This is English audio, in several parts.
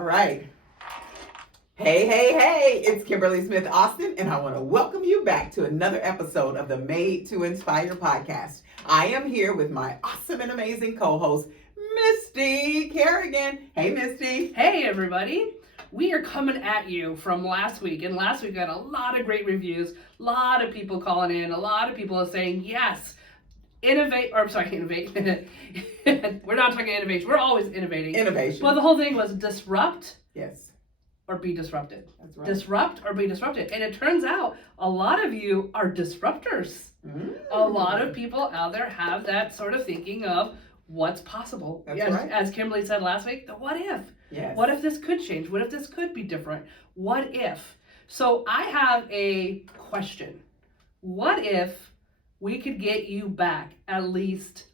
All right. Hey, it's Kimberly Smith Austin, and I want to welcome you back to another episode of the Made to Inspire podcast. I am here with my awesome and amazing co-host, Misty Kerrigan. Hey, Misty. Hey, everybody. We are coming at you from last week, and last week got a lot of great reviews, a lot of people calling in, a lot of people are saying, yes, innovate. We're not talking innovation. We're always innovating. Innovation. Well, the whole thing was disrupt. Yes. Or be disrupted. That's right. Disrupt or be disrupted. And it turns out a lot of you are disruptors. A lot of people out there have that sort of thinking of what's possible. That's right. As Kimberly said last week, the what if? Yes. What if this could change? What if this could be different? What if? So I have a question. What if we could get you back at least,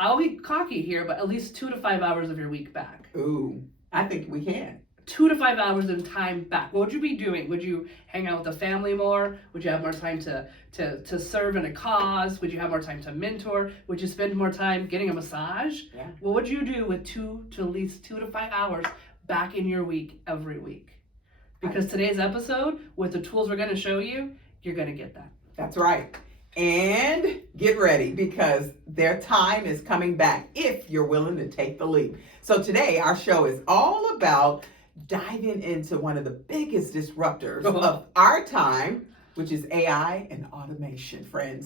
I'll be cocky here, but at least 2 to 5 hours of your week back? Ooh, I think we can. 2 to 5 hours of time back. What would you be doing? Would you hang out with the family more? Would you have more time to serve in a cause? Would you have more time to mentor? Would you spend more time getting a massage? Yeah. What would you do with at least 2 to 5 hours back in your week every week? Because today's episode, with the tools we're going to show you, you're going to get that. That's right. And get ready, because their time is coming back if you're willing to take the leap. So today our show is all about diving into one of the biggest disruptors of our time, which is AI and automation, friends.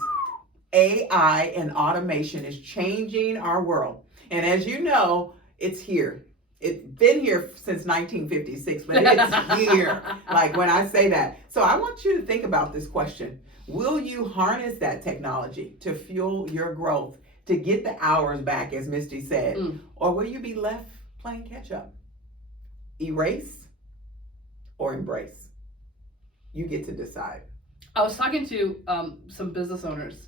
AI and automation is changing our world. And as you know, it's here. It's been here since 1956, but it's here, like when I say that. So I want you to think about this question. Will you harness that technology to fuel your growth, to get the hours back, as Misty said? Or will you be left playing catch up? Erase or embrace? You get to decide. I was talking to some business owners,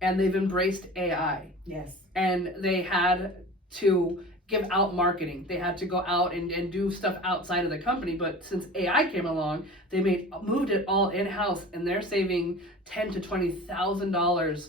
and they've embraced AI. Yes. And they had to give out marketing. They had to go out and do stuff outside of the company. But since AI came along, they moved it all in-house, and they're saving $10,000 to $20,000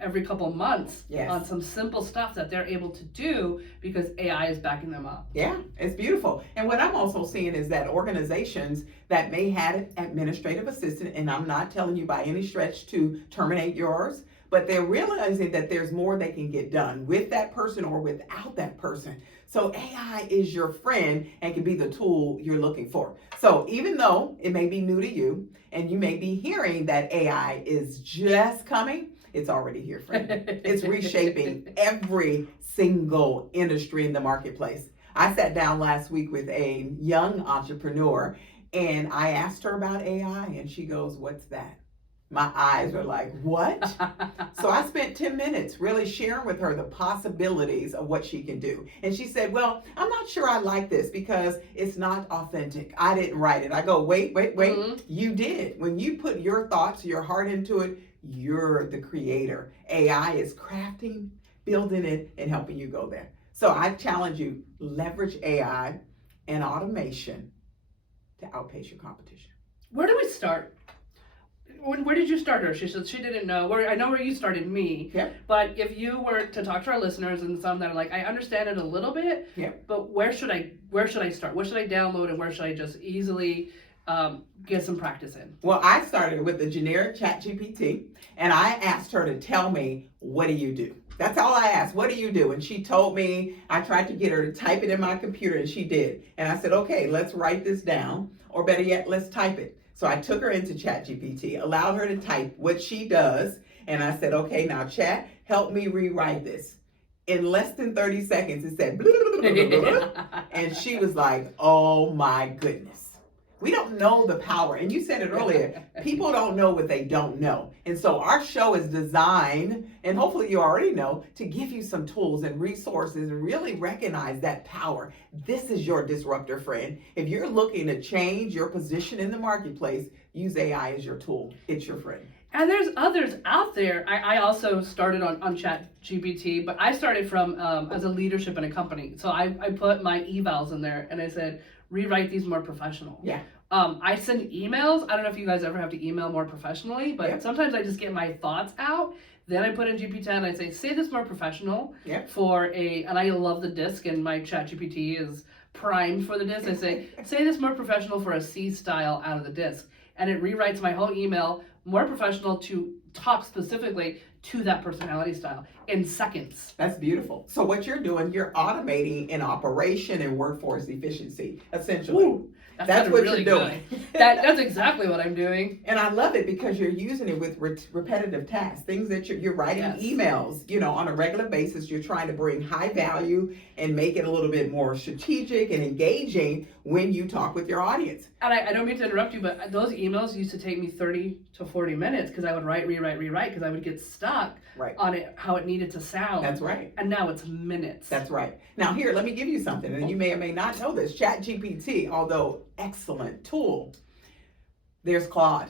every couple months on some simple stuff that they're able to do because AI is backing them up. Yeah, it's beautiful. And what I'm also seeing is that organizations that may have an administrative assistant, and I'm not telling you by any stretch to terminate yours, but they're realizing that there's more they can get done with that person or without that person. So AI is your friend and can be the tool you're looking for. So even though it may be new to you and you may be hearing that AI is just coming, it's already here, friend. It's reshaping every single industry in the marketplace. I sat down last week with a young entrepreneur and I asked her about AI and she goes, "What's that?" My eyes were like, what? So I spent 10 minutes really sharing with her the possibilities of what she can do. And she said, well, I'm not sure I like this because it's not authentic. I didn't write it. I go, wait. You did. When you put your thoughts, your heart into it, you're the creator. AI is crafting, building it, and helping you go there. So I challenge you, leverage AI and automation to outpace your competition. Where do we start? Where did you start her? She said she didn't know. I know where you started me. But if you were to talk to our listeners and some that are like, I understand it a little bit, but where should I start? What should I download and where should I just easily get some practice in? Well, I started with the generic ChatGPT and I asked her to tell me, what do you do? That's all I asked. What do you do? And she told me. I tried to get her to type it in my computer and she did. And I said, okay, let's write this down, or better yet, let's type it. So I took her into ChatGPT, allowed her to type what she does, and I said, okay, now Chat, help me rewrite this. In less than 30 seconds, it said, blah, blah, blah, blah, blah, and she was like, oh my goodness. We don't know the power. And you said it earlier, people don't know what they don't know. And so our show is designed, and hopefully you already know, to give you some tools and resources and really recognize that power. This is your disruptor, friend. If you're looking to change your position in the marketplace, use AI as your tool. It's your friend. And there's others out there. I also started on ChatGPT, but I started from as a leadership in a company. So I put my evals in there and I said, rewrite these more professional. I send emails. I don't know if you guys ever have to email more professionally, but sometimes I just get my thoughts out. Then I put in GPT and I say this more professional and I love the disc, and my ChatGPT is primed for the disc. I say this more professional for a C style out of the disc. And it rewrites my whole email more professional to talk specifically to that personality style in seconds. That's beautiful. So what you're doing, you're automating an operation and workforce efficiency, essentially. Ooh, that's what really you're doing. That's exactly what I'm doing. And I love it because you're using it with repetitive tasks, things that you're writing emails, on a regular basis. You're trying to bring high value and make it a little bit more strategic and engaging when you talk with your audience. And I don't mean to interrupt you, but those emails used to take me 30 to 40 minutes because I would write, rewrite because I would get stuck on it, how it needed to sound. That's right. And now it's minutes. That's right. Now here, let me give you something, and you may or may not know this. ChatGPT, although excellent tool, there's Claude.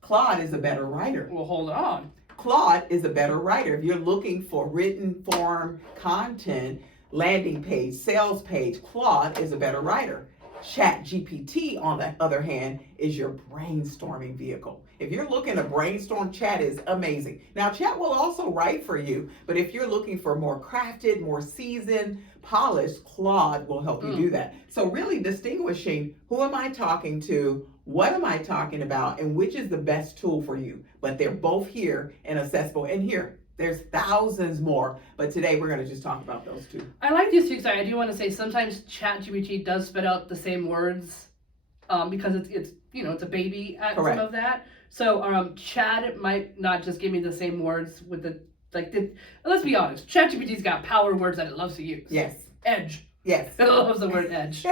Claude is a better writer. Well, hold on. Claude is a better writer. If you're looking for written form content, landing page, sales page, Claude is a better writer. ChatGPT, on the other hand, is your brainstorming vehicle. If you're looking to brainstorm, Chat is amazing. Now, Chat will also write for you, but if you're looking for more crafted, more seasoned, polished, Claude will help you do that. So really distinguishing who am I talking to, what am I talking about, and which is the best tool for you. But they're both here and accessible. And here, there's thousands more, but today we're going to just talk about those two. I like these two because I do want to say sometimes ChatGPT does spit out the same words because it's it's a baby at some of that. So Chat might not just give me the same words with let's be honest, ChatGPT's got power words that it loves to use. Yes. Edge. Yes. It loves the word edge.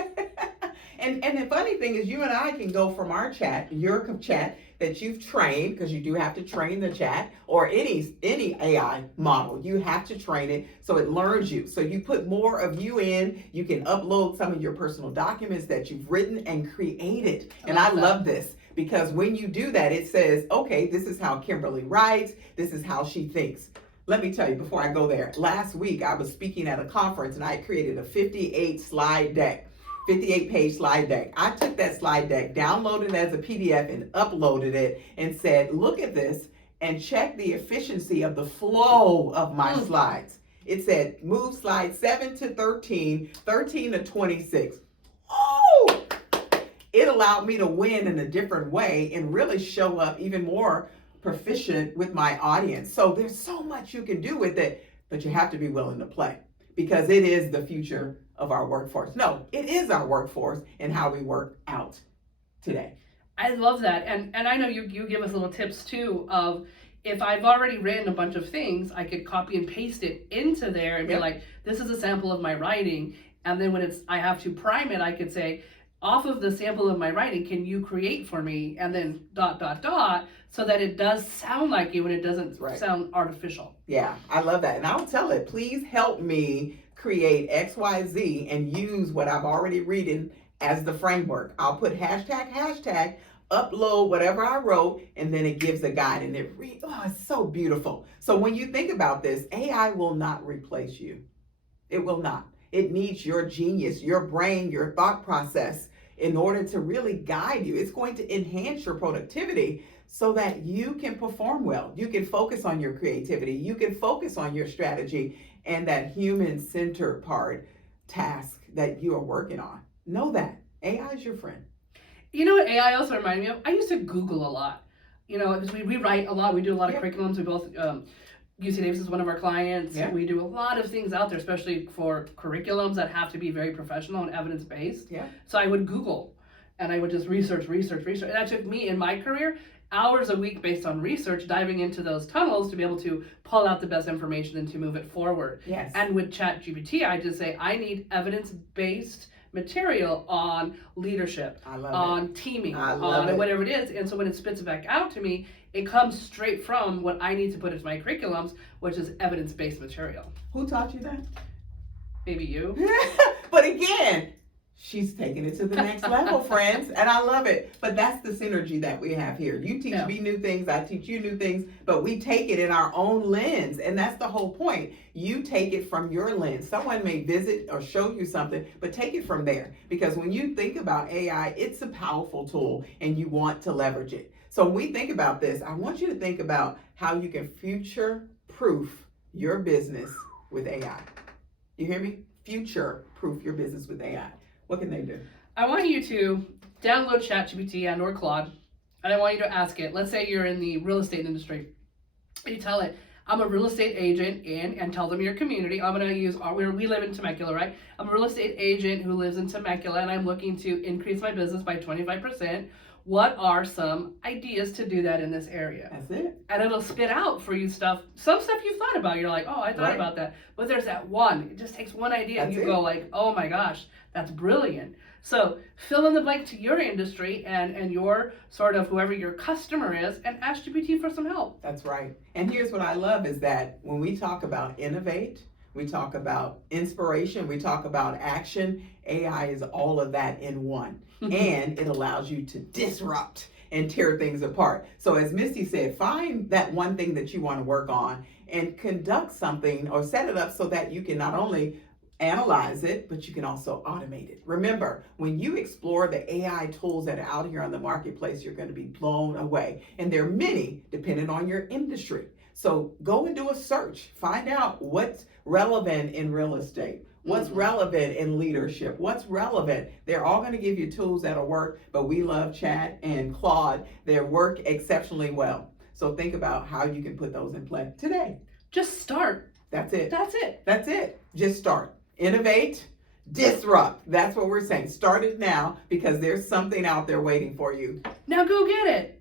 And the funny thing is you and I can go from our chat, your chat that you've trained, because you do have to train the chat, or any AI model, you have to train it so it learns you. So you put more of you in, you can upload some of your personal documents that you've written and created. And I love this because when you do that, it says, okay, this is how Kimberly writes, this is how she thinks. Let me tell you before I go there, last week I was speaking at a conference and I created a 58 slide deck. 58-page slide deck. I took that slide deck, downloaded it as a PDF, and uploaded it and said, look at this and check the efficiency of the flow of my slides. It said, move slide 7 to 13, 13 to 26. Oh! It allowed me to win in a different way and really show up even more proficient with my audience. So there's so much you can do with it, but you have to be willing to play because it is the future of our workforce. No, it is our workforce and how we work out today. I love that. And I know you give us little tips too of if I've already written a bunch of things, I could copy and paste it into there and be like, this is a sample of my writing. And then when I have to prime it, I could say, off of the sample of my writing, can you create for me? And then ... so that it does sound like you and it doesn't sound artificial. Yeah, I love that. And I'll tell it, please help me create XYZ and use what I've already written as the framework. I'll put hashtag, upload whatever I wrote, and then it gives a guide and it's so beautiful. So when you think about this, AI will not replace you. It will not. It needs your genius, your brain, your thought process in order to really guide you. It's going to enhance your productivity so that you can perform well. You can focus on your creativity. You can focus on your strategy and that human-centered task that you are working on. Know that. AI is your friend. You know what AI also reminded me of? I used to Google a lot. Because we write a lot. We do a lot of curriculums. We both, UC Davis is one of our clients. Yeah. We do a lot of things out there, especially for curriculums that have to be very professional and evidence-based. Yeah. So I would Google and I would just research. And that took me in my career hours a week based on research, diving into those tunnels to be able to pull out the best information and to move it forward. Yes. And with ChatGPT, I just say, I need evidence-based material on leadership, on teaming, on whatever it is. And so when it spits it back out to me, it comes straight from what I need to put into my curriculums, which is evidence-based material. Who taught you that? Maybe you. But again, she's taking it to the next level, friends, and I love it. But that's the synergy that we have here. You teach me new things, I teach you new things, but we take it in our own lens, and that's the whole point. You take it from your lens. Someone may visit or show you something, but take it from there. Because when you think about AI, it's a powerful tool, and you want to leverage it. So when we think about this, I want you to think about how you can future-proof your business with AI. You hear me? Future-proof your business with AI. What can they do? I want you to download ChatGPT and or Claude, and I want you to ask it. Let's say you're in the real estate industry. You tell it, I'm a real estate agent and tell them your community. I'm going to use, we live in Temecula, right? I'm a real estate agent who lives in Temecula and I'm looking to increase my business by 25%. What are some ideas to do that in this area? That's it. And it'll spit out for you some stuff you've thought about. You're like, oh, I thought Right. about that. But there's that one. It just takes one idea and That's you it. go like, oh my gosh, that's brilliant. So fill in the blank to your industry and your sort of whoever your customer is and ask GPT for some help. That's right. And here's what I love is that when we talk about innovate, we talk about inspiration, we talk about action, AI is all of that in one. And it allows you to disrupt and tear things apart. So as Misty said, find that one thing that you want to work on and conduct something or set it up so that you can not only analyze it, but you can also automate it. Remember, when you explore the AI tools that are out here on the marketplace, you're going to be blown away. And there are many depending on your industry. So go and do a search. Find out what's relevant in real estate, what's relevant in leadership, what's relevant. They're all going to give you tools that'll work, but we love Chat and Claude. They work exceptionally well. So think about how you can put those in play today. Just start. That's it. That's it. That's it. Just start. Innovate, disrupt. That's what we're saying. Start it now because there's something out there waiting for you. Now go get it.